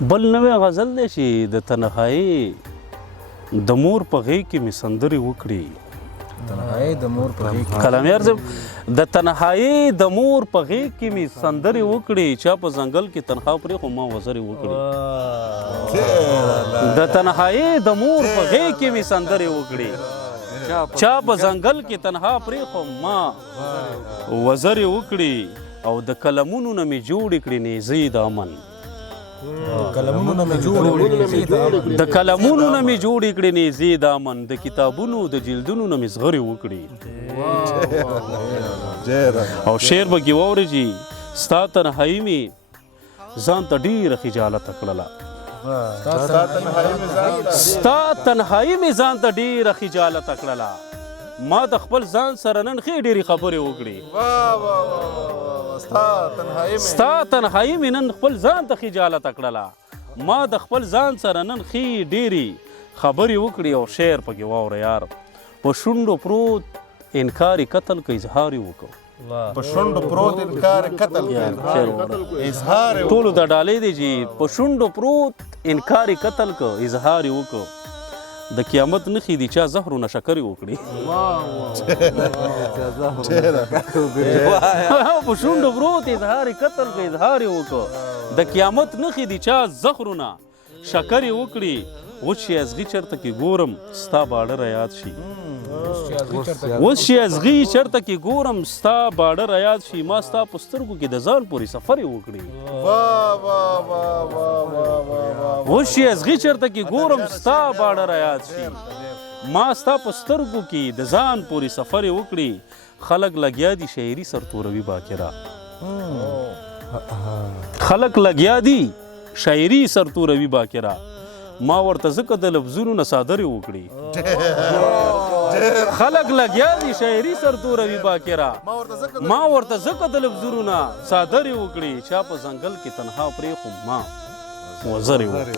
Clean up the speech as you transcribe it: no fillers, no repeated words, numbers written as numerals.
بل نوی غزل دی چې د تنهایي د مور په غېږ کې مې سندرې وکړي. تنهایي د مور په غېږ کې قلمیار صاحب د تنهایي د مور په غېږ کې مې سندرې وکړي چا په ځنګل کې تنها پرېښو ما وزرې وکړي. د تنهایي د مور په غېږ کې مې سندرې وکړي چا په ځنګل کې تنها پرېښو ما وزرې وکړي او د قلمونو نه مې جوړې کړې نیزې د امن. د قلمونو نه مې جوړې کړې نیزې د امن د کتابونو د جلدونو نه مې زغرې وکړي. او شعر به کې واورېږي ستا تنهایي مې ځان ته ډېره خجالته کړله. ستا تنهایي مې ځان ته ډېره خجالته کړله ما د خپل ځان سره نن ښې ډېرې خبرې وکړې. ستا تنهایي مې نن خپل ځان ته خجالته کړله ما د خپل ځان سره نن ښې ډېرې خبرې وکړې. او شعر پکې واوره یار په شونډو پروت انکار یې قتل که اظهار یې وکړو. په شونډو پروت انکار قتل اظهار ټولو ته ډالۍ دی چې په شونډو پروت انکار یې قتل که اظهار یې وکړو. د قیامت نښې دي چا زهرونه شکرې وکړي. په شونډو پروت اظهار یې قتل که اظهار یې وکړو. د قیامت نښې دي چا زهرونه شکرې وکړي. اوس چې ازغي چرته کې ګورم ستا باډه رایاد شي. اوس چې ازغي چرته کې ګورم ستا باډه رایاد شي ما ستا په سترګو کې د ځان پورې سفرې وکړي. اوس چې ازغي چرته کې ګورم ستا باډه رایاد شي ما ستا په سترګو کې د ځان پورې سفرې وکړي. خلک لګیا دي شاعري سرتوروي باکره خلک لګیا دي شاعري سرتوروي باکره ما ورته ځکه د لفظونو نه صادرې وکړي. خلک لګیا دي شاعري سرتوروي باکره ما ورته ځکه د لفظونو نه صادرې وکړي چا په ځنګل کې تنها پرېښو ما وزرې وکړي.